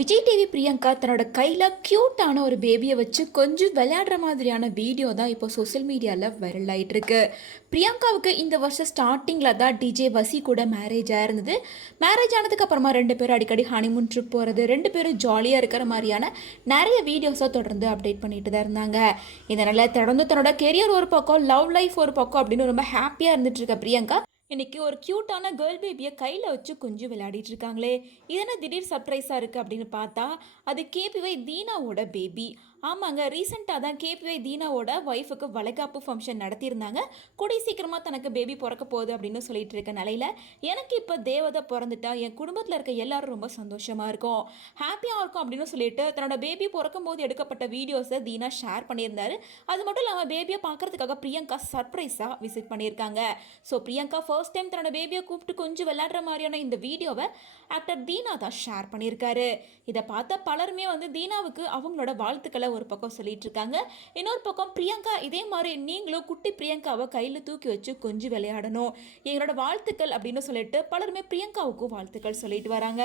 Vijay TV Priyanka தன்னோட கையில் க்யூட்டான ஒரு பேபியை வச்சு கொஞ்சம் விளையாடுற மாதிரியான வீடியோ தான் இப்போ சோஷியல் மீடியாவில் வைரல் ஆகிட்டுருக்கு பிரியங்காவுக்கு இந்த வருஷம் ஸ்டார்டிங்கில் தான் டிஜே வசி கூட மேரேஜ் ஆயிருந்தது. மேரேஜ் ஆனதுக்கு அப்புறமா ரெண்டு பேரும் அடிக்கடி ஹனிமூன் ட்ரிப் போகிறது ரெண்டு பேரும் ஜாலியாக இருக்கிற மாதிரியான நிறைய வீடியோஸை தொடர்ந்து அப்டேட் பண்ணிட்டு தான் இருந்தாங்க. இதனால் தொடர்ந்து தன்னோட கெரியர் ஒரு பக்கம் லவ் லைஃப் ஒரு பக்கம் அப்படின்னு ரொம்ப ஹாப்பியாக இருந்துட்டு இருக்க பிரியங்கா இன்னைக்கு ஒரு க்யூட்டான கேர்ள் பேபியை கையில் வச்சு கொஞ்சம் விளையாடிட்டு இருக்காங்களே. இதென்ன என்ன திடீர் சர்ப்ரைஸாக இருக்குது அப்படின்னு பார்த்தா அது கேபிஒய் தீனாவோட பேபி ஆமாங்க ரீசெண்டாக தான் கேபிஒய் தீனாவோட ஒய்ஃபுக்கு வளைகாப்பு ஃபங்க்ஷன் நடத்தியிருந்தாங்க. கூடி சீக்கிரமாக தனக்கு பேபி பிறக்க போகுது அப்படின்னு சொல்லிட்டு இருக்க நிலையில் எனக்கு இப்போ தேவதை பிறந்துட்டா என் குடும்பத்தில் இருக்க எல்லாரும் ரொம்ப சந்தோஷமாக இருக்கும். ஹாப்பியாக இருக்கும் அப்படின்னு சொல்லிட்டு தன்னோட பேபி பிறக்கும் போது எடுக்கப்பட்ட வீடியோஸை தீனா ஷேர் பண்ணியிருந்தாரு. அது மட்டும் இல்லாமல் பேபியை பார்க்கறதுக்காக பிரியங்கா சர்ப்ரைஸாக விசிட் பண்ணியிருக்காங்க. ஸோ பிரியங்கா ஃபர்ஸ்ட் டைம் தன்னோட பேபியை கூப்பிட்டு கொஞ்சம் விளையாடுற மாதிரியான இந்த வீடியோவை ஆக்டர் தீனா தான் ஷேர் பண்ணியிருக்காரு. இதை பார்த்த பலருமே வந்து தீனாவுக்கு அவங்களோட வாழ்த்துக்களை ஒரு பக்கம் சொல்லிட்டு இருக்காங்க. இன்னொரு பக்கம் பிரியங்கா இதே மாதிரி நீங்களும் குட்டி பிரியங்காவை கையில் தூக்கி வச்சு கொஞ்சம் விளையாடணும். எங்களோட வாழ்த்துக்கள் அப்படின்னு சொல்லிட்டு பலருமே பிரியங்காவுக்கும் வாழ்த்துக்கள் சொல்லிட்டு வராங்க.